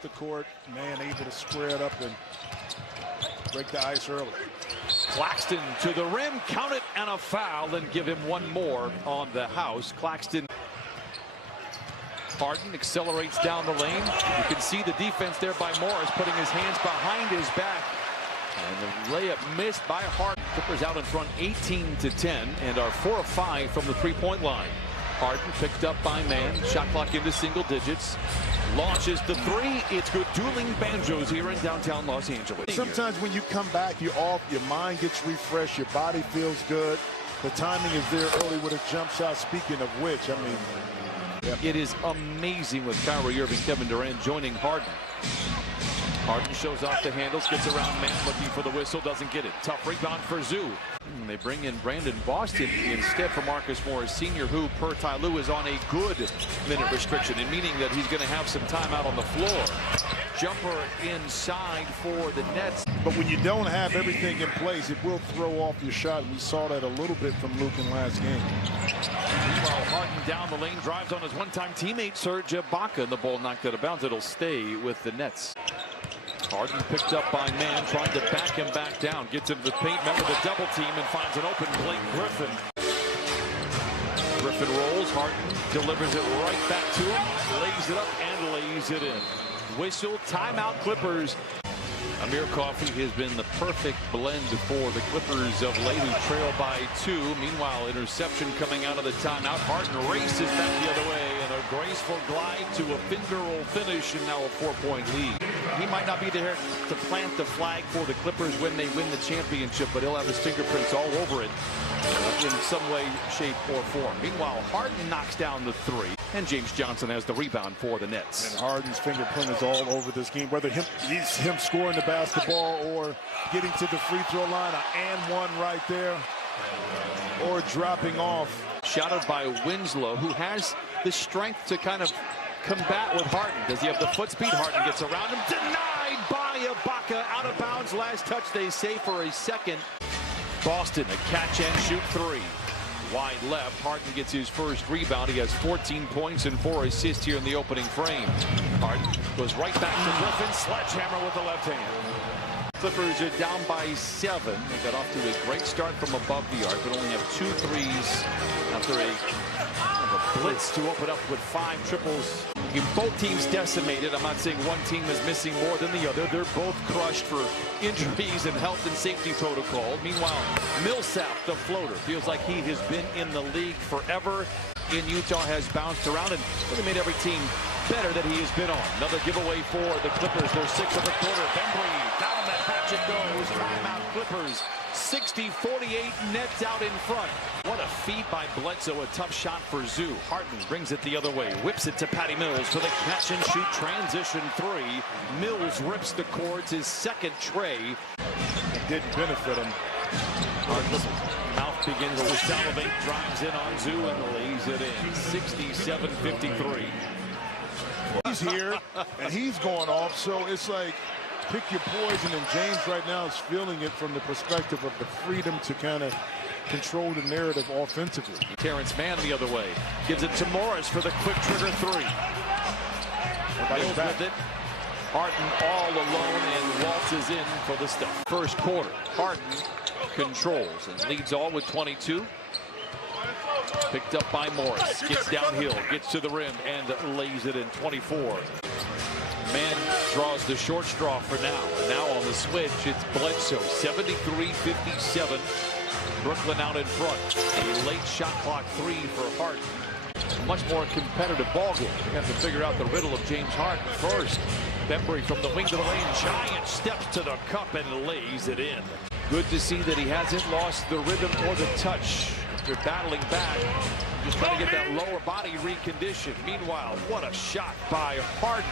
up the court. Man able to square it up and break the ice early. Claxton to the rim, count it, and a foul, and give him one more on the house. Claxton. Harden accelerates down the lane. You can see the defense there by Morris, putting his hands behind his back. And the layup missed by Harden. Clippers out in front 18-10 and are 4 of 5 from the three-point line. Harden picked up by man. Shot clock into single digits. Launches the three. It's good. Dueling banjos here in downtown Los Angeles. Sometimes when you come back, you're off. Your mind gets refreshed. Your body feels good. The timing is there early with a jump shot. Speaking of which, I mean, it is amazing with Kyrie Irving, Kevin Durant joining Harden. Harden shows off the handles, gets around man, looking for the whistle, doesn't get it. Tough rebound for Zoo. They bring in Brandon Boston instead for Marcus Morris Sr., who, per Ty Lue, is on a good minute restriction, and meaning that he's going to have some time out on the floor. Jumper inside for the Nets. But when you don't have everything in place, it will throw off your shot. We saw that a little bit from Luke in last game. Meanwhile, Harden down the lane, drives on his one-time teammate Serge Ibaka, and the ball knocked out of bounds. It'll stay with the Nets. Harden picked up by man, trying to back him back down. Gets into the paint, member the double team, and finds an open Blake Griffin. Griffin rolls, Harden delivers it right back to him, lays it up and lays it in. Whistle, timeout Clippers. Amir Coffey has been the perfect blend for the Clippers of late, who trail by 2. Meanwhile, interception coming out of the timeout. Harden races back the other way, and a graceful glide to a finger roll finish, and now a 4-point lead. He might not be there to plant the flag for the Clippers when they win the championship, but he'll have his fingerprints all over it in some way, shape, or form. Meanwhile, Harden knocks down the 3, and James Johnson has the rebound for the Nets. And Harden's fingerprint is all over this game, whether he's him scoring the basketball or getting to the free throw line, and one right there, or dropping off. Shouted by Winslow, who has the strength to kind of combat with Harden. Does he have the foot speed? Harden gets around him. Denied by Ibaka. Out of bounds. Last touch, they say, for a second. Boston, a catch and shoot 3. Wide left. Harden gets his first rebound. He has 14 points and 4 assists here in the opening frame. Harden goes right back to Griffin. Sledgehammer with the left hand. Clippers are down by 7. They got off to a great start from above the arc, but only have 2 threes after a blitz to open up with 5 triples. Both teams decimated. I'm not saying one team is missing more than the other. They're both crushed for injuries and health and safety protocol. Meanwhile, Millsap, the floater, feels like he has been in the league forever. In Utah, has bounced around and really made every team better that he has been on. Another giveaway for the Clippers. They're 6 of the quarter. Bembry down that hatch it goes. Timeout Clippers. 60-48, Nets out in front. What a feed by Bledsoe. A tough shot for Zoo. Harden brings it the other way. Whips it to Patty Mills for the catch and shoot transition 3. Mills rips the cords, his second tray. It didn't benefit him. Harden's mouth begins to salivate, drives in on Zoo and lays it in. 67-53. He's here and he's going off, so it's like pick your poison, and James right now is feeling it from the perspective of the freedom to kind of control the narrative offensively. Terrence Mann the other way. Gives it to Morris for the quick trigger 3. Mills with it. Harden all alone and waltzes in for the stuff. First quarter, Harden controls and leads all with 22. Picked up by Morris. Gets downhill, gets to the rim, and lays it in 24. Man draws the short straw for now. And now on the switch, it's Bledsoe. 73-57. Brooklyn out in front. A late shot clock 3 for Harden. A much more competitive ball game. We have to figure out the riddle of James Harden first. Bembry from the wing to the lane. Giant steps to the cup and lays it in. Good to see that he hasn't lost the rhythm or the touch. After battling back, just trying to get that lower body reconditioned. Meanwhile, what a shot by Harden.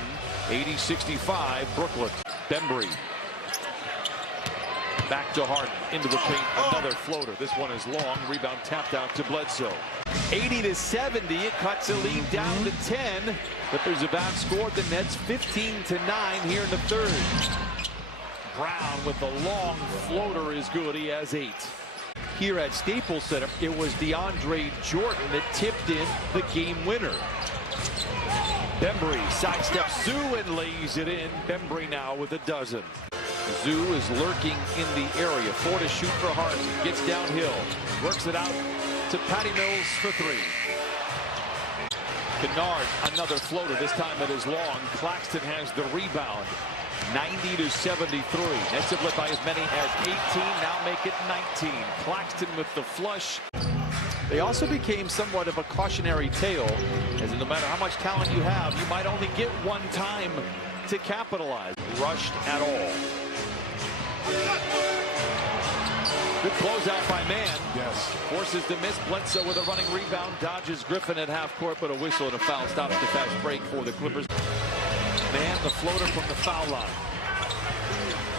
80-65, Brooklyn. Bembry. Back to Harden, into the paint, another floater. This one is long, rebound tapped out to Bledsoe. 80-70, it cuts a lead down to 10. Clippers have outscored the Nets 15-9 here in the third. Brown with the long floater is good, he has 8. Here at Staples Center, it was DeAndre Jordan that tipped in the game winner. Bembry sidesteps Zoo and lays it in. Bembry now with a dozen. Zoo is lurking in the area. 4 to shoot for Harden. Gets downhill. Works it out to Patty Mills for 3. Kennard, another floater. This time it is long. Claxton has the rebound. 90 to 73. Nets have led by as many as 18. Now make it 19. Claxton with the flush. They also became somewhat of a cautionary tale, as no matter how much talent you have, you might only get one time to capitalize. Rushed at all. Good closeout by Mann. Yes. Forces the miss. Bledsoe with a running rebound. Dodges Griffin at half court, but a whistle and a foul stops the fast break for the Clippers. Mann, the floater from the foul line.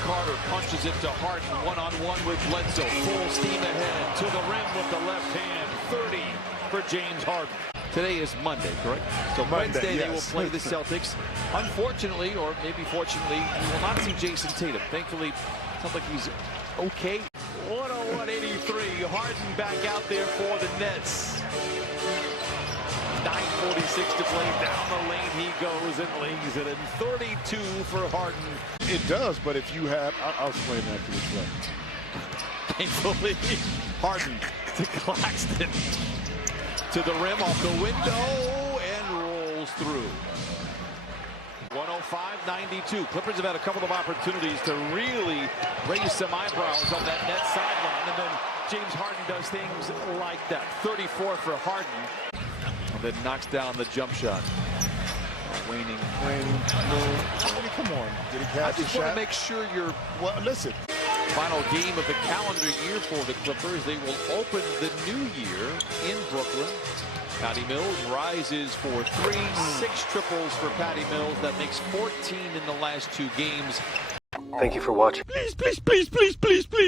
Carter punches it to Harden. One-on-one with Bledsoe. Full steam ahead to the rim with the left hand. 30 for James Harden. Today is Monday, correct? So Monday, Wednesday yes. they will play the Celtics. Unfortunately, or maybe fortunately, we will not see Jason Tatum. Thankfully, it sounds like he's okay. 101-83. Harden back out there for the Nets. 9:46 to play. Down the lane he goes and lays it in. 32 for Harden. It does, but if you have, I'll explain that to you. Thankfully, Harden to Claxton. To the rim, off the window, and rolls through. 105-92. Clippers have had a couple of opportunities to really raise some eyebrows on that net sideline, and then James Harden does things like that. 34 for Harden, and then knocks down the jump shot. Waning. I mean, come on. Did he I catch the just want shot? to make sure you're... Well, listen. Final game of the calendar year for the Clippers. They will open the new year in Brooklyn. Patty Mills rises for 3, 6 triples for Patty Mills. That makes 14 in the last 2 games. Thank you for watching. Please, please, please, please, please, please.